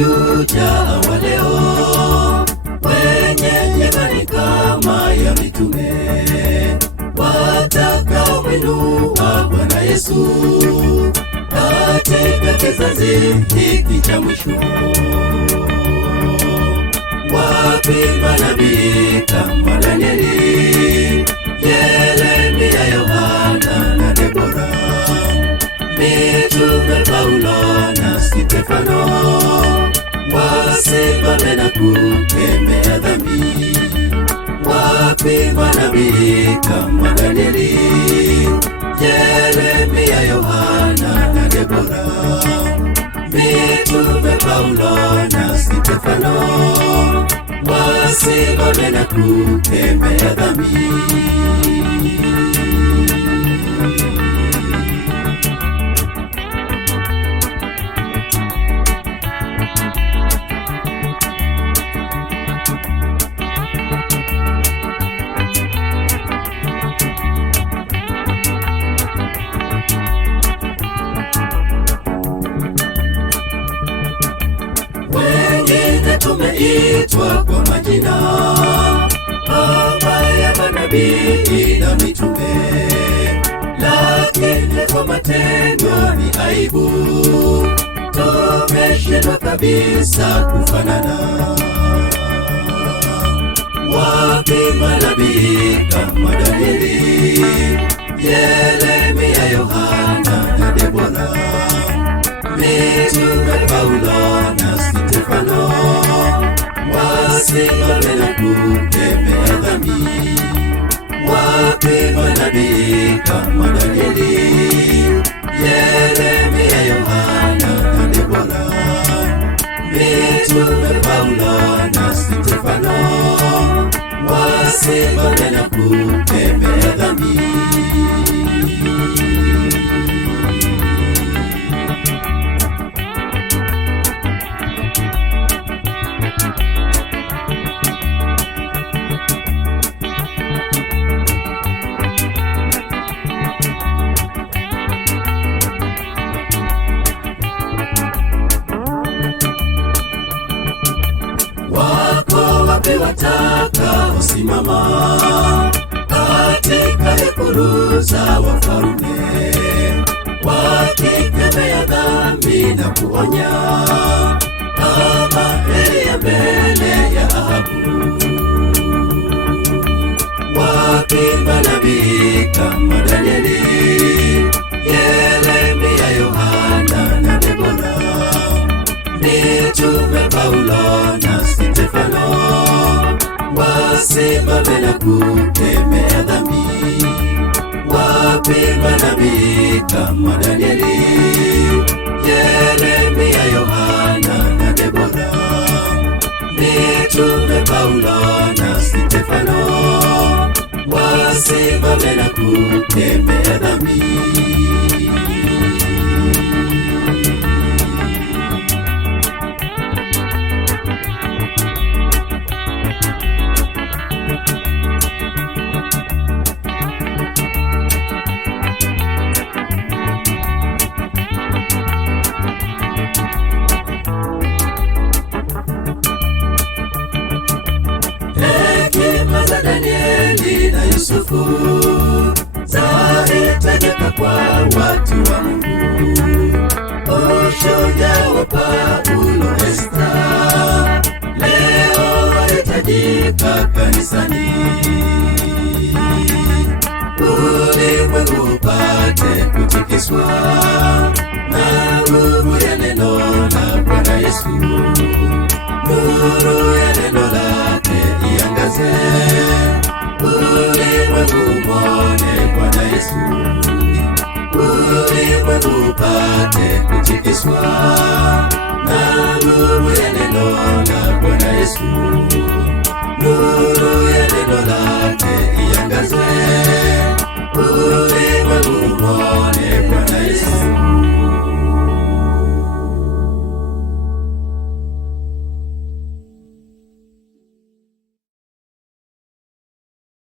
mashujaa wa leo, wenye imani kama ya mitume, watakaomwinua Bwana Yesu katika kizazi hiki cha mwisho. Wapi manabii kama Danieli, Yeremia, Yohana na Debora, mitume Paulo na Stefano, wasimame na kukemea dhambi. Wapi manabii kama Danieli, Yeremia, Yohana na Debora, mitume Paulo na Stefano, wasimame na kukemea dhambi. Wengine tumeitwa kwa majina kama ya manabii na mitume, lakini kwa matendo ni aibu, tumeshindwa kabisa kufanana. Wapi manabii kama Danieli, Yeremia, Yohana na Debora, mitume Paulo na Stefano, wasimame na kukemea dhambi. Wapi manabii kama Danieli, Yeremia, Yohana na Debora, mitume Paulo na Stefano, wasimame na kukemea dhambi. Watakaosimama katika hekalu za wafalme, wakikemea dhambi na kuonya, kama Elia mbele ya Ahabu. Wapi manabii kama Danieli, Yeremia, Yohana na Debora, mitume Paulo na Stefano, wasimame na kukemea dhambi. Wapi manabii kama Danieli, Yeremia, Yohana na Debora, mitume Paulo na Stefano, wasimame na kukemea dhambi. Hekima za Danieli na Yusufu zahitajika kwa watu wa Mungu. Ushujaa wa Paulo, Esta, leo wahitajika kanisani. Ulimwengu upate kutikiswa na nguvu ya neno la Bwana Yesu. Nuru ya neno lake iangaze, ulimwengu umwone Bwana Yesu. Ulimwengu upate kutikiswa na nuru ya neno la Bwana Yesu. Nuru ya neno lake